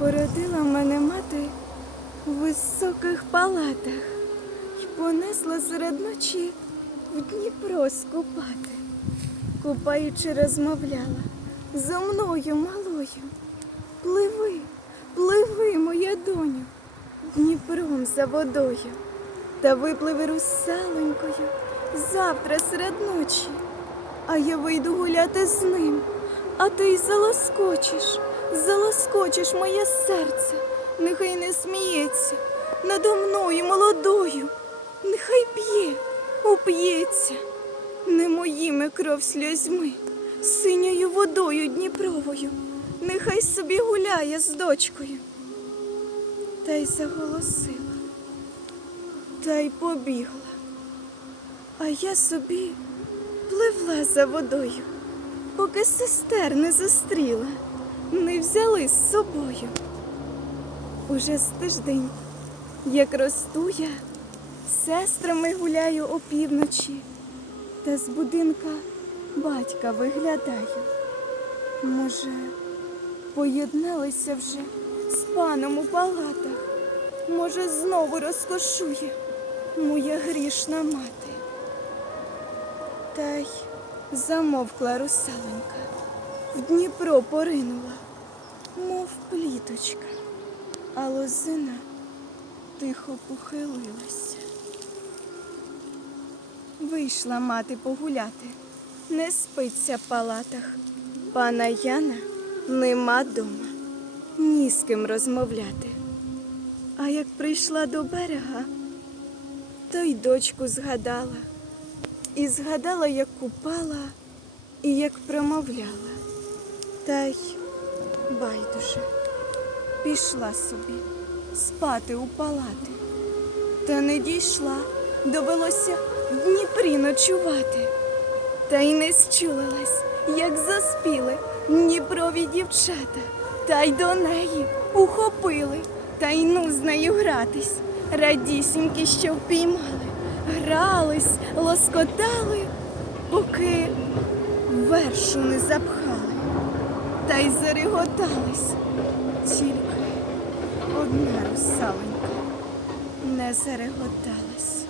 Породила мене мати в високих палатах і понесла серед ночі в Дніпро скупати. Купаючи, розмовляла зо мною малою. Пливи, пливи, моя доню, Дніпром за водою. Та випливи русаленькою завтра серед ночі. А я вийду гуляти з ним, а ти й залоскочиш, залоскочиш моє серце, нехай не сміється надо мною молодою, нехай п'є, уп'ється, не моїми кров сльозьми, синьою водою Дніпровою, нехай собі гуляє з дочкою. Та й заголосила, та й побігла. А я собі пливла за водою, поки сестер не зустріла, не взяли з собою. Уже з тиждень, як росту я, сестрами гуляю опівночі, та з будинка батька виглядаю. Може, поєдналися вже з паном у палатах, може, знову розкошує моя грішна мати. Та й замовкла русаленька, в Дніпро поринула, мов пліточка, а лозина тихо похилилася. Вийшла мати погуляти, не спиться в палатах. Пана Яна нема дома, ні з ким розмовляти. А як прийшла до берега, то й дочку згадала. І згадала, як купала і як промовляла. Та й байдуже, пішла собі спати у палати. Та не дійшла, довелося в Дніпрі ночувати. Та й не счулилась, як заспіли Дніпрові дівчата, та й до неї ухопили, та й ну з нею гратись. Радісінькі, що впіймали, грались, лоскотали, поки вершу не запхали, та й зареготались. Тільки одна русаленька не зареготалась.